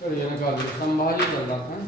और ये निकाल दिया, संभाजी कर रहा था।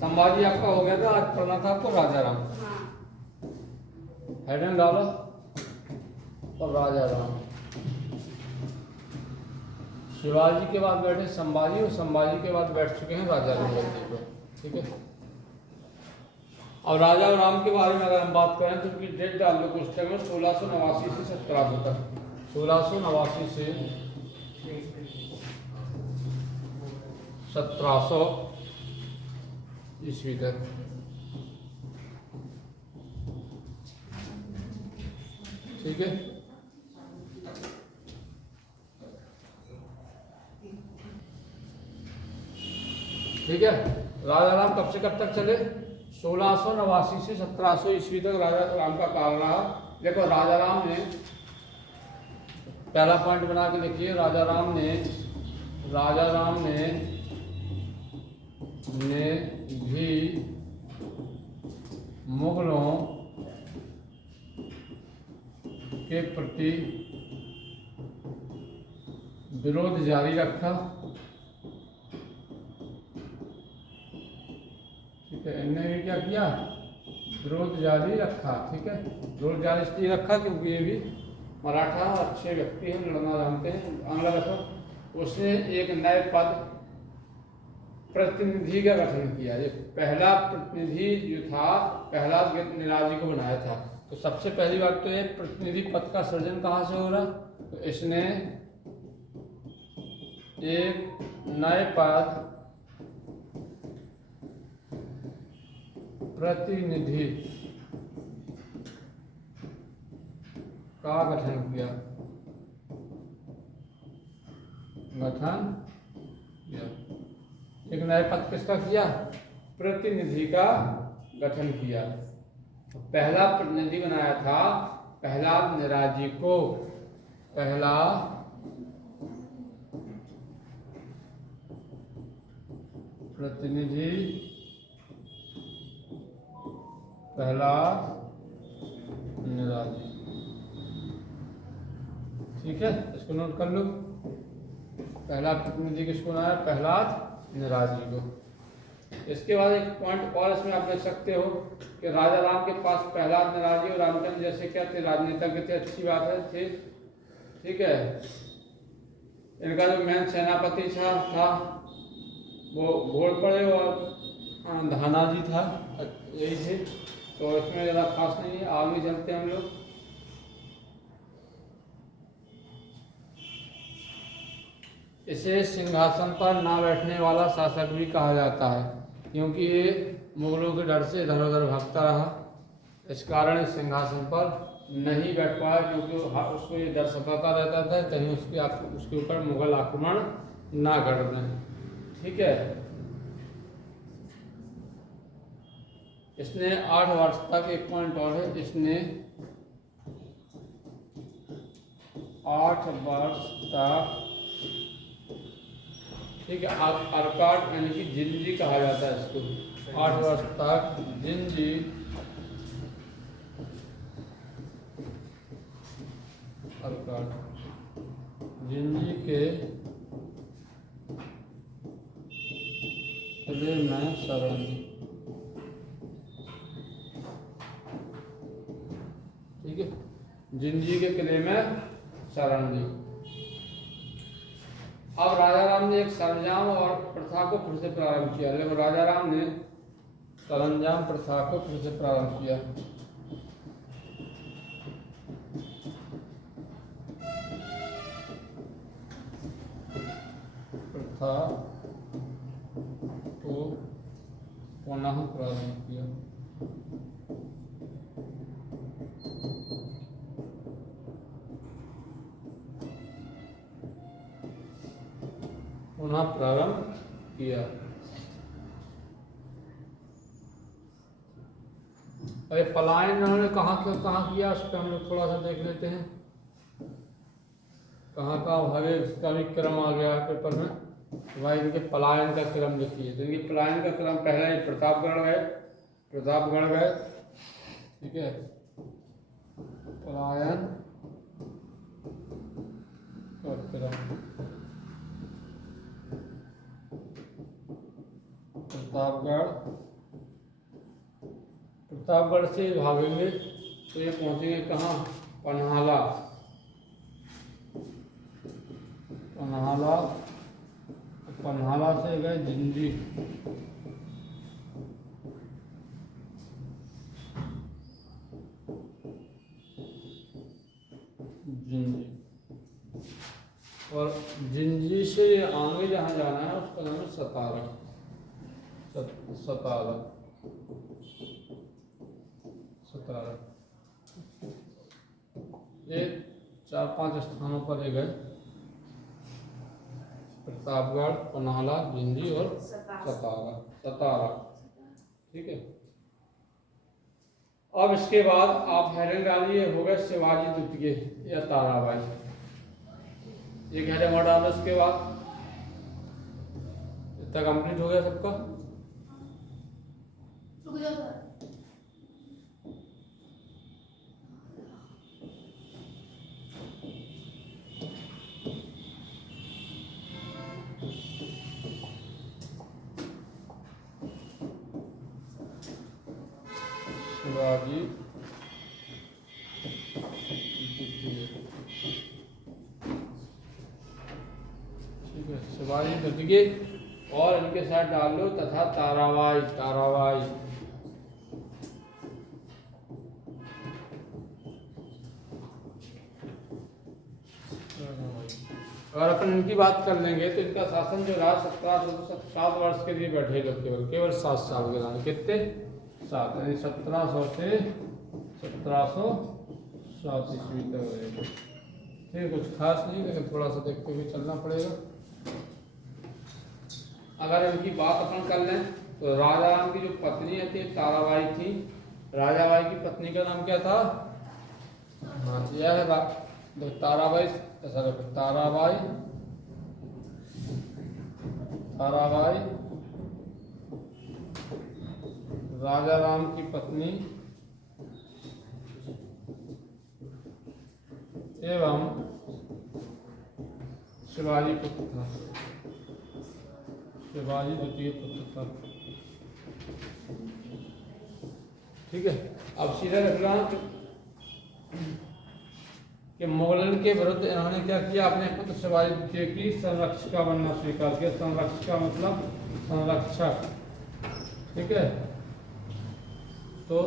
संभाजी आपका हो गया था, आज पढ़ना था आपको राजा राम। हेडन डालो और राजा राम। शिवाजी के बाद बैठे संभाजी और संभाजी के बाद बैठ चुके हैं राजा राम गद्दी पर। ठीक है, और राजा राम के बारे में अगर हम बात करें तो उनकी डेट डाल दो पुस्तक में 1689 से 1700 तक। 1689 से 1700 ईस्वी तक। ठीक है, ठीक है। राजा राम कब से कब तक चले? 1689 से 1700 ईस्वी तक राजा राम का काल रहा। देखो राजा राम ने पहला पॉइंट बना के लिखिए, राजा राम ने भी मुगलों के प्रति विरोध जारी रखा। ठीक है, इन्होंने भी क्या किया? विरोध जारी रखा। ठीक है, विरोध जारी इसलिए रखा क्योंकि ये भी मराठा अच्छे व्यक्ति हैं, लड़ना जानते हैं। अगला देखो, उसने एक नए पद प्रतिनिधि का गठन किया। ये पहला प्रतिनिधि जो था, प्रहलाद निराजी को बनाया था। तो सबसे पहली बात तो एक प्रतिनिधि पद का सृजन कहाँ से हो रहा? तो इसने एक नए पद प्रतिनिधि का गठन किया। एक नए पद किसका किया? प्रतिनिधि का गठन किया। पहला प्रतिनिधि बनाया था प्रहलाद निराजी को। पहला प्रतिनिधि प्रहलाद निराजी। ठीक है, इसको नोट कर लो। पहला प्रतिनिधि किसको बनाया? प्रहलाद निराजी को। इसके बाद एक पॉइंट और इसमें आप देख सकते हो कि राजा राम के पास प्रहलाद निराजी और रामचंद्र जैसे क्या थे? राजनेता थे। अच्छी बात है, थे। ठीक है, इनका जो मेन सेनापति था वो घोड़पड़े और धानाजी था, यही थे। तो इसमें ज़्यादा खास नहीं है, आगे चलते हैं हम लोग। इसे सिंहासन पर ना बैठने वाला शासक भी कहा जाता है, क्योंकि ये मुगलों के डर से इधर उधर भागता रहा। इस कारण इस सिंहासन पर नहीं बैठ पाया, क्योंकि उसको ये डर सताता रहता था कहीं उसके ऊपर मुगल आक्रमण ना कर दें। ठीक है, इसने 8 वर्ष तक, एक पॉइंट और है, इसने 8 वर्ष तक, ठीक है, अर्काट यानी कि जिंजी कहा जाता है इसको। 8 वर्ष तक जिंजी अर्काट जिंजी के किले में शरण ली। ठीक है, जिंजी के किले में शरण ली। अब राजा राम ने एक सरंजाम और प्रथा को फिर से प्रारंभ किया। देखो राजा राम ने सरंजाम प्रथा को फिर से प्रारंभ किया। प्रथा को पुनः प्रारंभ किया। पुनः प्रारंभ किया। अरे पलायन उन्होंने कहाँ किया, उस पर हम लोग थोड़ा सा देख लेते हैं। कहाँ कहाँ भागे इसका भी क्रम आ गया पेपर में। भाई इनके पलायन का क्रम लिखिए। तो इनके पलायन का क्रम पहला ही प्रतापगढ़ गए, ठीक है, पलायन का क्रम प्रतापगढ़ से भागेंगे तो ये पहुंचेंगे कहाँ, पन्हाला, पन्हाला से गए जिंजी, और जिंजी से आगे जहाँ जाना है उसका नाम है सतारा। ये 4-5 स्थानों पर ये गए, प्रतापगढ़, पन्हाला, जिंजी और सतारा, ठीक है। अब इसके बाद आप हेडिंग डालिए, हो गए शिवाजी द्वितीय या ताराबाई, ये हेडिंग और डालो। इसके बाद इतना कंप्लीट हो गया सबका। शिवाजी ठीक है, शिवाजी द्वितीय और इनके साथ डाल लो तथा ताराबाई। अगर अपन इनकी बात कर लेंगे तो इनका शासन जो रहा 1707 वर्ष के लिए बैठे लोग, केवल 7 साल के दौरान, कितने 7, यानी 1700 से 1707 ईस्वी तक रहेगा। ठीक, कुछ खास नहीं, लेकिन थोड़ा सा देखते हुए चलना पड़ेगा। अगर इनकी बात अपन कर लें तो राजा राम की जो पत्नी थी ताराबाई थी, राजाबाई की पत्नी का नाम क्या था, हाँ यह है ताराबाई राजा राम की पत्नी एवं शिवाजी पुत्र था, शिवाजी द्वितीय पुत्र था, ठीक है। अब सीधा रख रहा कि मुगलन के विरुद्ध इन्होंने क्या किया, अपने पुत्र शिवाजी द्वितीय की संरक्षिका बनना स्वीकार किया। संरक्षिका मतलब संरक्षक, ठीक है। तो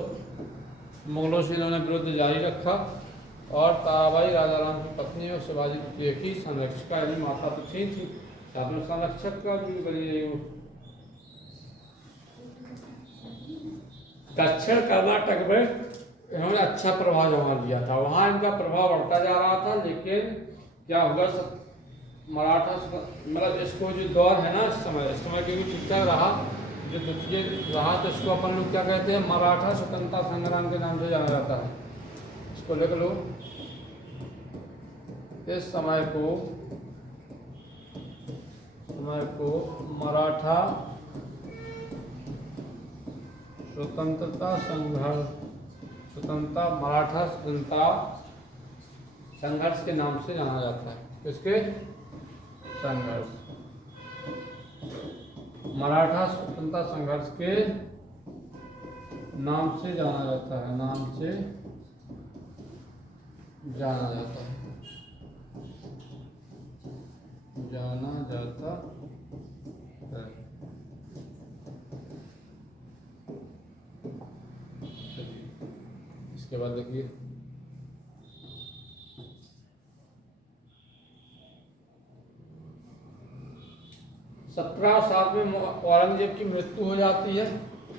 मुगलों से इन्होंने विरुद्ध जारी रखा और ताराबाई राजा राम की पत्नी और शिवाजी द्वितीय की संरक्षिका, यानी माता तो थी साथ में संरक्षक का भी बनी रही वो। दक्षिण कर्नाटक में इन्होंने अच्छा प्रभाव जमा लिया था, वहाँ इनका प्रभाव बढ़ता जा रहा था। लेकिन क्या हुआ, मराठा मतलब इसको जो दौर है ना इस समय क्योंकि ठीक ठाक रहा, जो द्वितीय रहा, तो इसको अपन लोग क्या कहते हैं, मराठा स्वतंत्रता संग्राम के नाम से जाना जाता है। इसको लिख लो, इस समय को मराठा मराठा स्वतंत्रता संघर्ष के नाम से जाना जाता है। किसके संघर्ष, मराठा स्वतंत्रता संघर्ष के नाम से जाना जाता है, जाना जाता है। इसके बाद देखिए, (1707) में औरंगजेब की मृत्यु हो जाती है।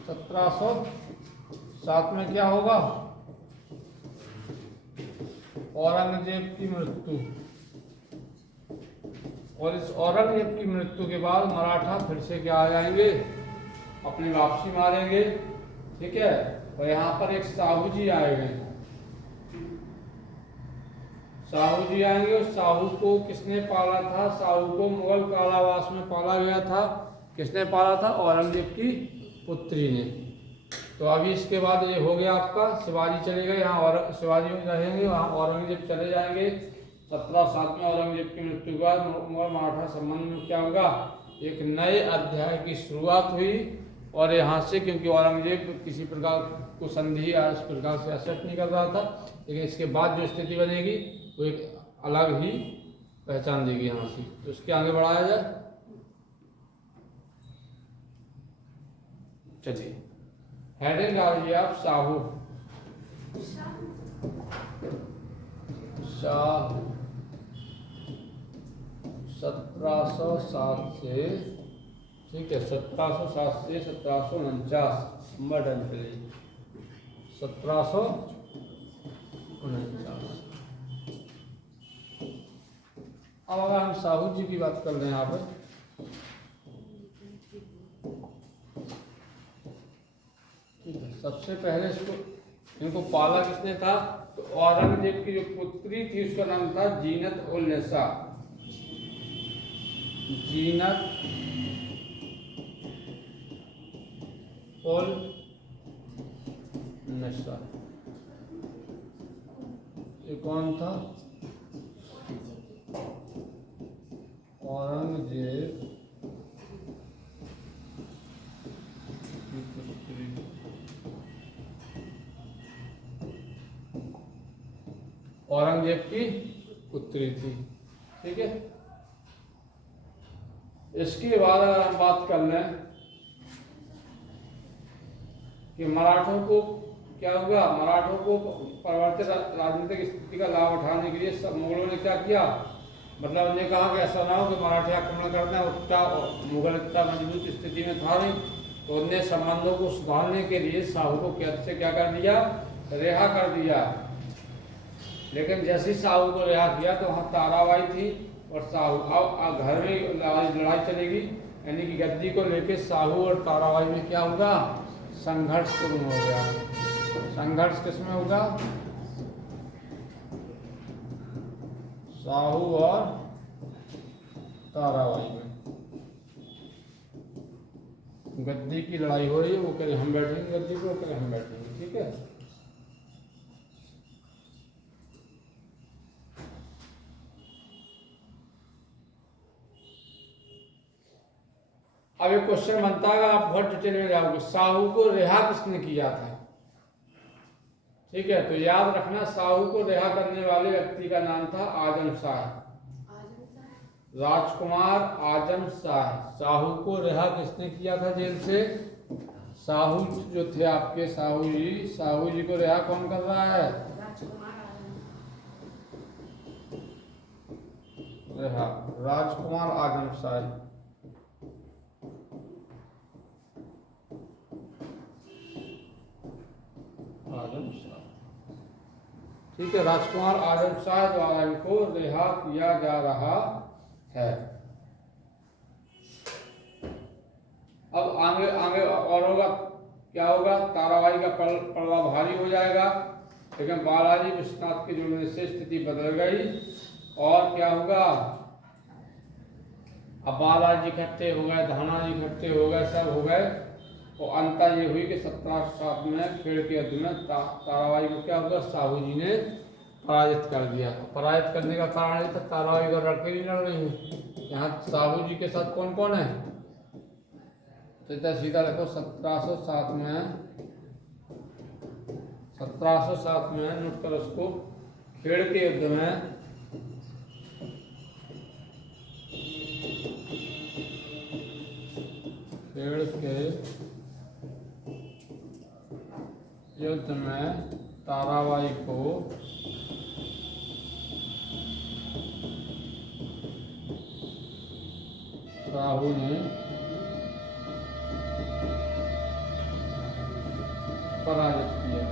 1707 में क्या होगा, औरंगजेब की मृत्यु। और इस औरंगजेब की मृत्यु के बाद मराठा फिर से क्या आ जाएंगे, अपनी वापसी मारेंगे, ठीक है। और यहाँ पर एक साहू जी आए गए, साहू जी आएंगे। और साहू को किसने पाला था? साहू को मुगल कारावास में पाला गया था। किसने पाला था? औरंगजेब की पुत्री ने। तो अभी इसके बाद ये हो गया आपका, शिवाजी चले गए यहाँ और शिवाजी रहेंगे, वहाँ औरंगजेब चले जाएंगे। 1707 में औरंगजेब की मृत्यु के बाद मुगल मराठा संबंध में क्या होगा? एक नए अध्याय की शुरुआत हुई। और यहाँ से, क्योंकि औरंगजेब किसी प्रकार को संधि या इस प्रकार से एक्सेप्ट नहीं कर रहा था, लेकिन इसके बाद जो स्थिति बनेगी वो एक अलग ही पहचान देगी यहाँ से। तो इसके आगे बढ़ाया जाए। चलिए, हेडिंग डाल दिया आप साहू। शाह 1707 से, ठीक है, 1707 से 1749 नंबर डन करिए। 1749। अब अगर हम साहू जी की बात कर रहे हैं यहाँ पर, ठीक है, सबसे पहले इनको पाला किसने था? तो औरंगजेब की जो पुत्री थी उसका नाम था जीनत उल निसा। जीनत उल निसा। ये कौन था? औरंगजेब की पुत्री। औरंगजेब की पुत्री थी, ठीक है। इसके बाद अगर हम बात कर लें कि मराठों को क्या हुआ, मराठों को परिवर्तित राजनीतिक स्थिति का लाभ उठाने के लिए सब मुगलों ने क्या किया? मतलब उन्होंने कहा कि ऐसा ना हो कि मराठी आक्रमण करना है, उतना मुगल इतना मजबूत स्थिति में था नहीं, तो उनने संबंधों को सुधारने के लिए साहू को कैद से क्या कर दिया? रिहा कर दिया। लेकिन जैसे ही साहू को रिहा किया तो वहाँ ताराबाई थी और साहू, अब घर में लड़ाई चलेगी, यानी कि गद्दी को लेके साहू और ताराबाई में क्या होगा? संघर्ष शुरू हो गया। संघर्ष किसमें होगा? साहू और ताराबाई में गद्दी की लड़ाई हो रही है। वो कह रहे हम बैठेंगे गद्दी पे, वो कह रहे हम बैठेंगे, ठीक है। अब एक क्वेश्चन बनता है, आप बहुत डिटेल में जाओगे, साहू को रिहा किसने किया था? ठीक है, तो याद रखना, साहू को रिहा करने वाले व्यक्ति का नाम था आजम शाह, राजकुमार आजम शाह। साहू को रिहा किसने किया था जेल से? साहू जो थे आपके साहू जी को रिहा कौन कर रहा है? रिहा राजकुमार आजम शाह। आजम शाह, ठीक है, राजकुमार आजम शाह द्वारा इनको रिहा किया जा रहा है। अब आगे आगे और होगा, क्या होगा? ताराबाई का पलड़ा भारी हो जाएगा, लेकिन बालाजी विश्वनाथ के जुड़ने से स्थिति बदल गई। और क्या होगा? अब बालाजी इकट्ठे हो गए, धाना जी इकट्ठे हो गए, सब हो गए। तो अंता ये हुई कि 1707 में खेड़ के युद्ध में ताराबाई को क्या हुआ? साहू जी ने पराजित कर दिया। पराजित करने का कारण ये था, ताराबाई को लड़के नहीं लड़ रही है। यहाँ साहू जी के साथ कौन कौन है? तो सीधा देखो, 1707 में नोट कर उसको, खेड़ के युद्ध में खेड़ के युद्ध में ताराबाई को साहू ने पराजित किया।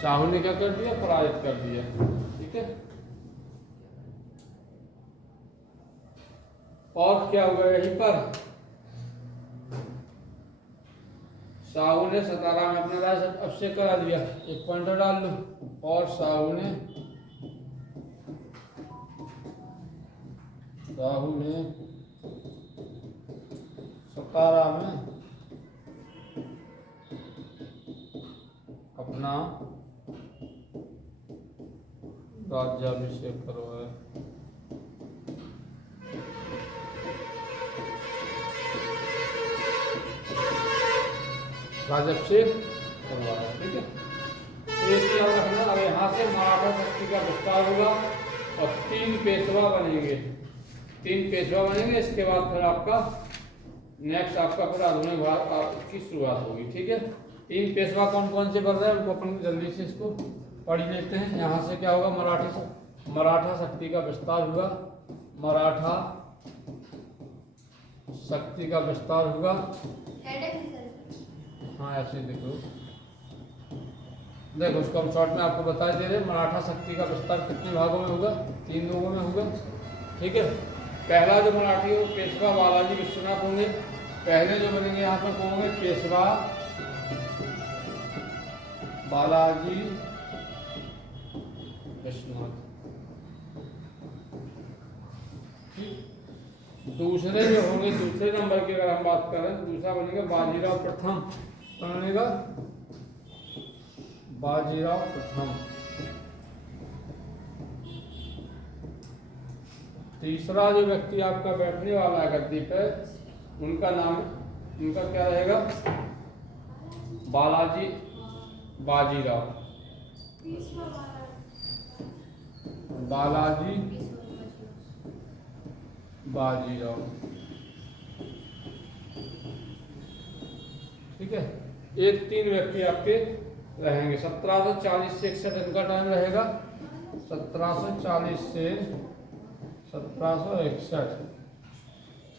साहू ने क्या कर दिया? पराजित कर दिया, ठीक है। और क्या हुआ? यहीं पर साहू ने 17 में अपना राज अभिषेक करा दिया, एक पॉइंटर डाल लो। और साहू ने 17 में अपना राज्याभिषेक करवाया। राज्याभिषेक करवाया, ठीक है। तो ये याद रखना। अब यहाँ से मराठा शक्ति का विस्तार होगा और 3 पेशवा बनेंगे, 3 पेशवा बनेंगे। इसके बाद फिर आपका नेक्स्ट आपका फिर आधुनिक भारत की शुरुआत होगी, ठीक है। 3 पेशवा कौन कौन से बन रहे हैं उनको अपन जल्दी से इसको पढ़ लेते हैं। यहाँ से क्या होगा, मराठा शक्ति का विस्तार हुआ, मराठा शक्ति का विस्तार हुआ। हाँ ऐसे देखो, देखो उसको हम शॉर्ट में आपको बता दे रहे हैं। मराठा शक्ति का विस्तार कितने भागों में होगा, 3 भागों में होगा, ठीक है। पहला जो मराठी हो पेशवा बालाजी विश्वनाथ होंगे। पहले जो बनेंगे यहाँ पर कौन होंगे, पेशवा बालाजी विश्वनाथ। दूसरे जो होंगे, दूसरे नंबर की अगर हम बात करें, दूसरा बनेगा बाजीराव प्रथम। कौन बनेगा, बाजीराव प्रथम। तीसरा जो व्यक्ति आपका बैठने वाला है गद्दी पे, उनका नाम, उनका क्या रहेगा, बालाजी बाजीराव, बालाजी बाजीराव, ठीक है। एक 3 व्यक्ति आपके रहेंगे। 1740 से 61 इनका टाइम रहेगा, 1740 से 1761,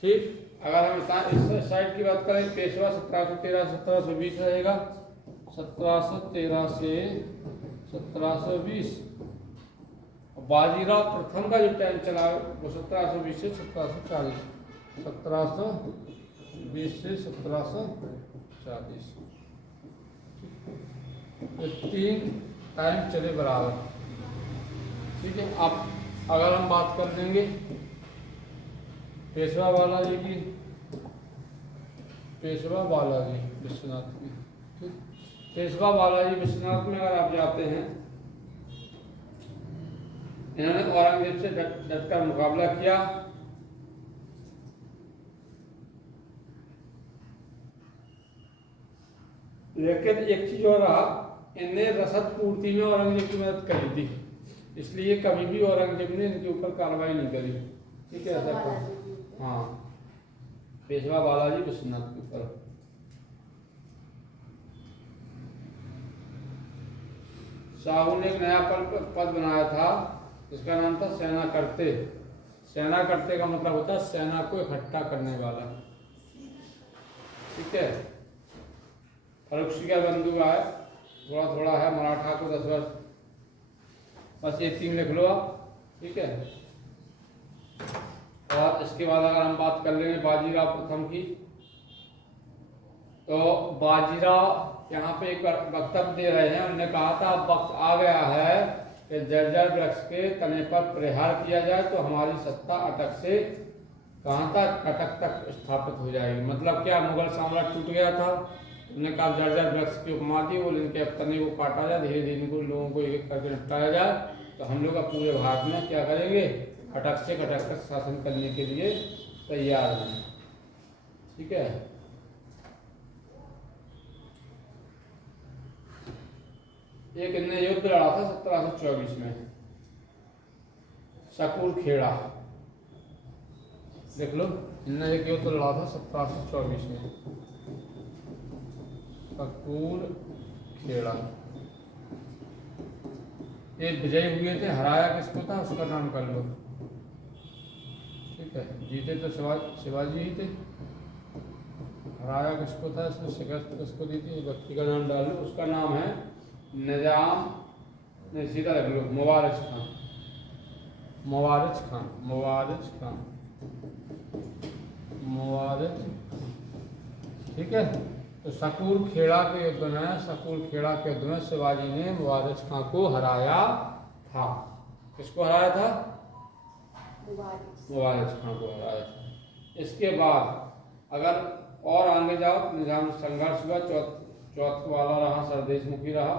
ठीक। अगर हम इस साइड की बात करें, पेशवा 1713 1720 रहेगा, 1713 से 1720। बाजीराव प्रथम का जो टाइम चला वो 1720 से 1740, 1720 से 1740, 3 टाइम चले बराबर, ठीक है। अब अगर हम बात कर देंगे पेशवा बालाजी की, पेशवा बालाजी विश्वनाथ की, ठीक। पेशवा बालाजी विश्वनाथ में अगर आप जाते हैं, इन्होंने औरंगजेब से डटकर मुकाबला किया। लेकिन एक चीज और रहा, इनने रसद पूर्ति में औरंगजेब की मदद करी थी, इसलिए कभी भी औरंगजेब ने इनके ऊपर कार्रवाई नहीं करी, ठीक है। ऐसा तो हाँ, पेशवा बालाजी विश्वनाथ के ऊपर। शाहू ने एक नया पद बनाया था, इसका नाम था सेना करते। सेना करते का मतलब होता है सेना को इकट्ठा करने वाला, ठीक है। फरुख का बंधु है, थोड़ा थोड़ा है, मराठा को 10 वर्ष, बस ये 3 लिख लो आप, ठीक है। और इसके बाद अगर हम बात कर लेंगे बाजीराव प्रथम की, तो बाजीराव यहाँ पे एक वक्तव्य दे रहे हैं। उन्होंने कहा था अब वक्त आ गया है कि जर्जर वृक्ष के तने पर प्रहार किया जाए तो हमारी सत्ता अटक से कहाँ तक, कटक तक स्थापित हो जाएगी। मतलब क्या, मुगल साम्राज्य टूट गया था, उन्होंने कहा जर्जर वृक्ष की उपमा दी, वो इनके तने को काटा जाए, धीरे धीरे इनको लोगों को एक करके निपटाया जाए, तो हम लोग अब पूरे भारत में क्या करेंगे, कटक से कटक तक शासन करने के लिए तैयार हैं, ठीक है। एक इनने युद्ध लड़ा था 1724 में, शकूर खेड़ा, देख लो, इनने एक युद्ध लड़ा था 1724 में, शकूर खेड़ा। ये विजयी हुए थे, हराया किसको था उसका नाम कर लो, ठीक है। जीते तो शिवाजी ही थे, हराया किसको था, इसमें शिकस्त किसको दी थी, व्यक्ति का नाम डाल लो, उसका नाम है निजाम, नहीं सीधा रख लो, मुबारज खान, मुबारज खान, मुबारज खान, मुबारज, ठीक है। तो सकूर खेड़ा के युद्ध में शिवाजी ने मुबारक खां को हराया था। किसको हराया था? मुबारक खां को हराया था। इसके बाद अगर और आगे जाओ तो निजाम संघर्ष हुआ, चौथ वाला रहा सरदेशमुखी रहा,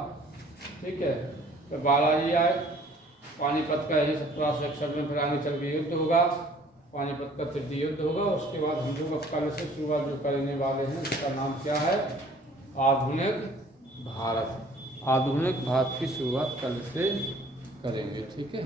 ठीक है। फिर बालाजी आए, पानीपत का यही 1761 में, फिर आगे चल के युद्ध होगा, पानीपत का तृतीय युद्ध होगा। उसके बाद हम लोग अब कल से शुरुआत जो करने वाले हैं उसका नाम क्या है? आधुनिक भारत। आधुनिक भारत की शुरुआत कल से करेंगे, ठीक है।